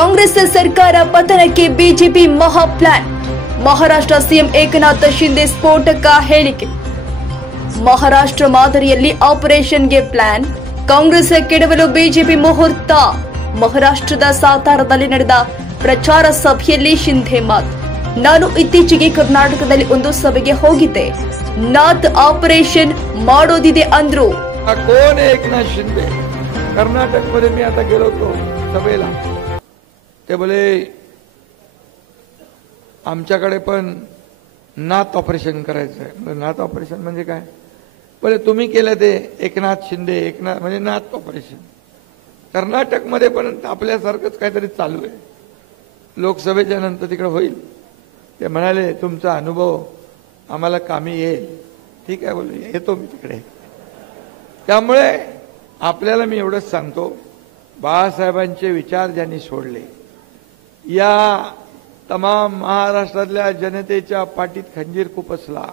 ಕಾಂಗ್ರೆಸ್ ಸರ್ಕಾರ ಪತನಕ್ಕೆ ಬಿಜೆಪಿ ಮಹಾ ಪ್ಲಾನ್. ಮಹಾರಾಷ್ಟ್ರ ಸಿಎಂ ಏಕನಾಥ್ ಶಿಂದೆ ಸ್ಫೋಟಕ ಹೇಳಿಕೆ. ಮಹಾರಾಷ್ಟ್ರ ಮಾದರಿಯಲ್ಲಿ ಆಪರೇಷನ್ಗೆ ಪ್ಲಾನ್. ಕಾಂಗ್ರೆಸ್ ಕೆಡವಲು ಬಿಜೆಪಿ ಮುಹೂರ್ತ. ಮಹಾರಾಷ್ಟ್ರದ ಸಾತಾರದಲ್ಲಿ ನಡೆದ ಪ್ರಚಾರ ಸಭೆಯಲ್ಲಿ ಶಿಂದೆ ಮಾತು. ನಾನು ಇತ್ತೀಚೆಗೆ ಕರ್ನಾಟಕದಲ್ಲಿ ಒಂದು ಸಭೆಗೆ ಹೋಗಿದ್ದೆ. नाथ ऑपरेशन ಮಾಡೋದಿದೆ अंद्रू. कोण आहे एकनाथ शिंदे? कर्नाटक मध्ये मी आता गेलो होतो सभेला. ते बोले आमच्याकडे पण नाथ ऑपरेशन करायचं आहे. नाथ ऑपरेशन म्हणजे काय? बोले तुम्ही केलं ते एकनाथ शिंदे. एकनाथ म्हणजे नाथ ऑपरेशन. कर्नाटक मध्ये पण आपल्यासारखंच काहीतरी चालू आहे. लोकसभेच्या नंतर तिकडे होईल. ते म्हणाले तुमचा अनुभव आम्हाला कामी येईल. ठीक आहे बोलले, येतो मी तिकडे. त्यामुळे आपल्याला मी एवढंच सांगतो, बाळासाहेबांचे विचार ज्यांनी सोडले, या तमाम महाराष्ट्रातल्या जनतेच्या पाठीत खंजीर खुपसला.